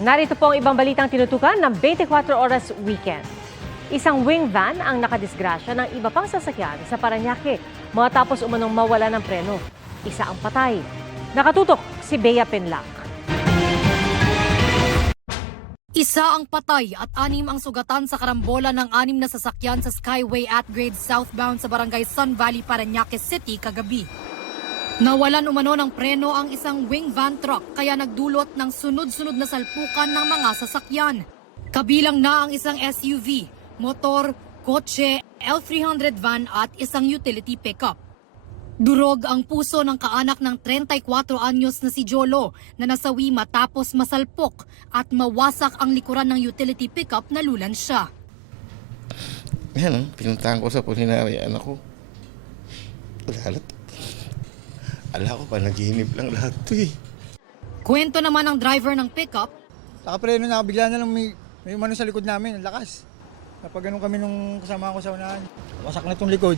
Narito po ang ibang balitang tinutukan ng 24 Oras Weekend. Isang wing van ang nakadisgrasya ng iba pang sasakyan sa Parañaque matapos umanong mawala ng preno. Isa ang patay. Nakatutok si Bea Penlac. Isa ang patay at 6 ang sugatan sa karambola ng 6 na sasakyan sa Skyway at Grade southbound sa barangay Sun Valley, Parañaque City kagabi. Nawalan umano ng preno ang isang wing van truck kaya nagdulot ng sunod-sunod na salpukan ng mga sasakyan. Kabilang na ang isang SUV, motor, kotse, L300 van at isang utility pickup. Durog ang puso ng kaanak ng 34 anyos na si Jolo na nasawi matapos masalpok at mawasak ang likuran ng utility pickup na lulan siya. Yan, pinuntahan ko sa pulinary anak ko. Lahat. Ala ko pa, naginip lang lahat to eh. Kwento naman ng driver ng pickup, Nakapreno na, bigla na lang may umano sa likod namin, ang lakas. Napag ganun kami nung kasama ko sa unahan. Wasak na itong likod.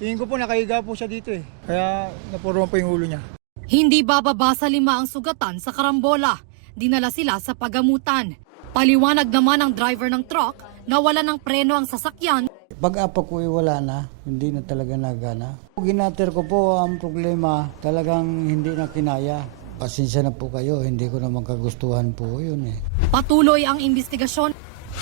Tingin ko po nakahiga po siya dito eh. Kaya napuruan pa yung ulo niya. hindi bababa sa 5 ang sugatan sa karambola. Dinala sila sa pagamutan. Paliwanag naman ng driver ng truck na wala ng preno ang sasakyan. Pag-apa ko wala na, hindi na talaga nagana. Ginater ko po ang problema, talagang hindi na kinaya. Pasensya na po kayo, hindi ko naman kagustuhan po yun eh. Patuloy ang investigasyon.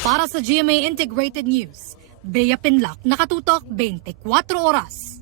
Para sa GMA Integrated News, Bea Penlac, Nakatutok, 24 Oras.